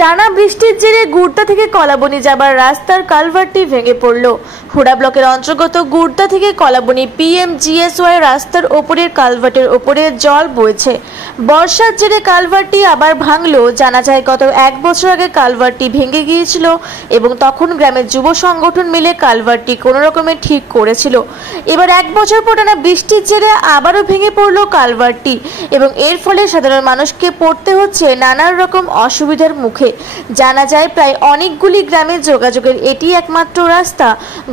টানা বৃষ্টির জেরে গুড়দা থেকে কলাবনি যাবার রাস্তার কালভার্টটি ভেঙে পড়ল। হুড়া ব্লকের অন্তর্গত গুড়দা থেকে কলাবনি PMGSY রাস্তার ওপরের কালভার্টের ওপরে জল বইছে। বর্ষার জেরে কালভার্টটি আবার ভাঙলো। জানা যায় গত 1 বছর আগে কালভার্টটি ভেঙে গিয়েছিল এবং তখন গ্রামের যুব সংগঠন মিলে কালভার্টটি কোনো রকমে ঠিক করেছিল। এবার 1 বছর পর টানা বৃষ্টির জেরে আবারও ভেঙে পড়ল কালভার্টটি এবং এর ফলে সাধারণ মানুষকে পড়তে হচ্ছে নানান রকম অসুবিধার মুখে। জানা যায় প্রায় অনেকগুলি গ্রামের যোগাযোগের এটি একমাত্র রাস্তা।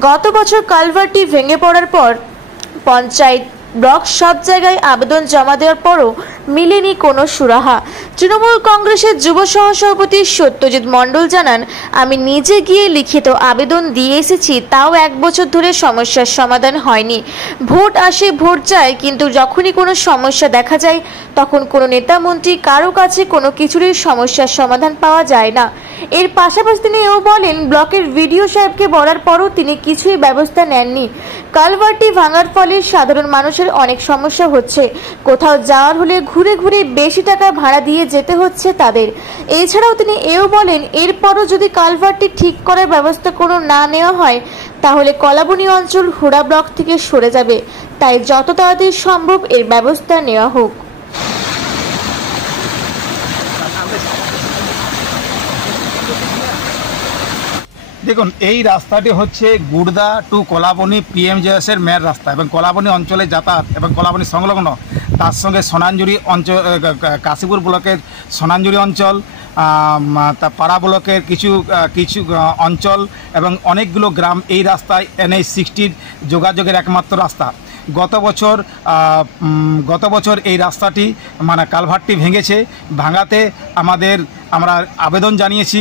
গত বছর কালভার্টটি ভেঙে পড়ার পর পঞ্চায়েত, ব্লক সব জায়গায় আবেদন জমা দেওয়ার পরও মিলেনি কোনো সুরাহা। তৃণমূল কংগ্রেসের যুব সহসভাপতি সত্যজিৎ মণ্ডল জানান, আমি নিজে গিয়ে লিখিত আবেদন দিয়ে এসেছি, তাও 1 বছর ধরে সমস্যার সমাধান হয়নি। ভোট আসে, ভোট যায়, কিন্তু যখনই কোনো সমস্যা দেখা যায় তখন কোনো নেতা মন্ত্রী কারো কাছে কোনো কিছুরই সমস্যার সমাধান পাওয়া যায় না। এর পাশাপাশি তিনি এও বলেন, ব্লকের ভিডিও সাহেবকে বলার পরও তিনি কিছুই ব্যবস্থা নেননি। কালভার্টটি ভাঙার ফলে সাধারণ মানুষের অনেক সমস্যা হচ্ছে। কোথাও যাওয়ার হলে ঘুরে ঘুরে বেশি টাকা ভাড়া দিয়ে যেতে হচ্ছে তাদের। এছাড়াও তিনি এও বলেন, এরপরও যদি কালভার্টটি ঠিক করার ব্যবস্থা কোনো না নেওয়া হয় তাহলে কলাবনি অঞ্চল হুড়া ব্লক থেকে সরে যাবে। তাই যত তাড়াতাড়ি সম্ভব এর ব্যবস্থা নেওয়া হোক। দেখুন, এই রাস্তাটি হচ্ছে গুড়দা টু কলাবনি PMGS এর মেয়ের রাস্তা এবং কলাবনি অঞ্চলে যাতায়াত এবং কলাবনি সংলগ্ন, তার সঙ্গে সোনাঞ্জুরি অঞ্চল, কাশীপুর ব্লকের সোনাঞ্জুরি অঞ্চল, পাড়া ব্লকের কিছু অঞ্চল এবং অনেকগুলো গ্রাম এই রাস্তায় NH-60 যোগাযোগের একমাত্র রাস্তা। গত বছর এই রাস্তাটি কালভার্টটি ভেঙেছে। ভাঙাতে আমরা আবেদন জানিয়েছি।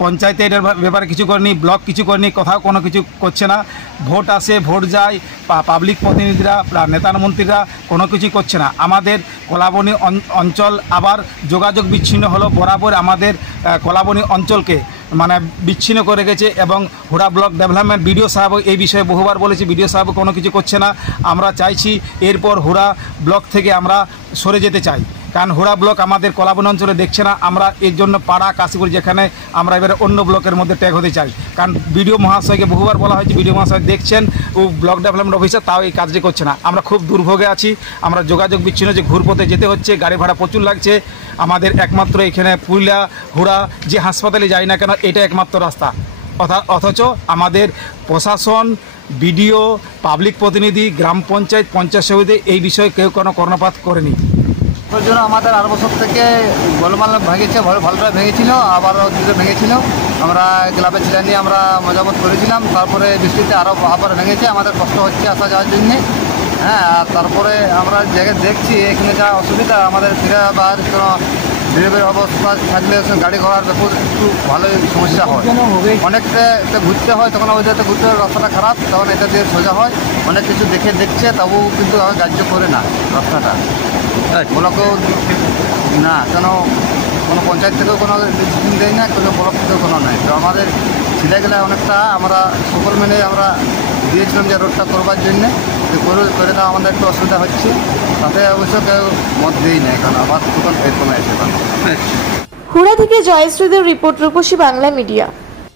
পঞ্চায়েতে এটার ব্যাপারে কিছু করেনি, ব্লক কিছু করেনি, কোথাও কোনো কিছু করছে না। ভোট আসে, ভোট যায়, পাবলিক প্রতিনিধিরা, নেতা মন্ত্রীরা কোনো কিছুই করছে না। আমাদের কলাবনি অঞ্চল আবার যোগাযোগ বিচ্ছিন্ন হলো। বরাবর আমাদের কলাবনি অঞ্চলকে বিচ্ছিন্ন করে গেছে এবং হুড়া ব্লক ডেভেলপমেন্ট বিডিও সাহেব এই বিষয়ে বহুবার বলেছি, বিডিও সাহেব কোনো কিছু করছে না। আমরা চাইছি এরপর হুড়া ব্লক থেকে আমরা সরে যেতে চাই, কারণ হুড়া ব্লক আমাদের কলাবনি অঞ্চলে দেখছে না। আমরা এর জন্য পাড়া, কাশীপুর, যেখানে আমরা এবারে অন্য ব্লকের মধ্যে ট্যাগ হতে চাই, কারণ বিডিও মহাশয়কে বহুবার বলা হয়েছে, বিডিও মহাশয় দেখছেন, ও ব্লক ডেভেলপমেন্ট অফিসার, তাও এই কাজটি করছে না। আমরা খুব দুর্ভোগে আছি। আমরা যোগাযোগ বিচ্ছিন্ন, যে ঘুরপথে যেতে হচ্ছে, গাড়ি ভাড়া প্রচুর লাগছে। আমাদের একমাত্র এখানে পুরুলিয়া হুড়া যে হাসপাতালে যাই না কেন, এটা একমাত্র রাস্তা। অথচ আমাদের প্রশাসন, বিডিও, পাবলিক প্রতিনিধি, গ্রাম পঞ্চায়েত, পঞ্চায়েত সমিতি এই বিষয়ে কেউ কোনো কর্ণপাত করেনি। ওর জন্য আমাদের 8 বছর থেকে গোলমাল ভেঙেছে, ভালোটা ভেঙেছিল, আবারও দুটো ভেঙেছিল। আমরা ক্লাবে ছেলে নিয়ে আমরা মজামত করেছিলাম। তারপরে বৃষ্টিতে আবার ভেঙেছে। আমাদের কষ্ট হচ্ছে আসা যাওয়ার জন্যে। হ্যাঁ, আর তারপরে আমরা জায়গায় দেখছি এখানে যা অসুবিধা, আমাদের ফিরে আবার কোনো বেরোবের অবস্থা থাকলে গাড়ি ঘোড়ার ব্যাপার একটু ভালোই সমস্যা হয়। অনেকটা ঘুরতে হয়, তখন ওই যাতে ঘুরতে রাস্তাটা খারাপ, তখন এটা দিয়ে সোজা হয়। অনেক কিছু দেখছে, তবুও কিন্তু গ্রাহ্য করে না রাস্তাটা। ব্লকেও না, কেন কোনো পঞ্চায়েত থেকেও কোনো ডিসিশন দেয় না, কোনো ব্লক থেকেও কোনো নেই। তো আমাদের ছেলেগুলো অনেকটা আমরা সকল মিলে আমরা দিয়েছিলাম যে রোডটা করবার জন্যে, করে দেওয়া আমাদের একটু অসুবিধা হচ্ছে। তাতে অবশ্য কেউ মত দিই না, কারণ আবার তখন এরকম এসে। হুড়া থেকে জয়শ্রীদের রিপোর্ট, রূপসী বাংলা মিডিয়া।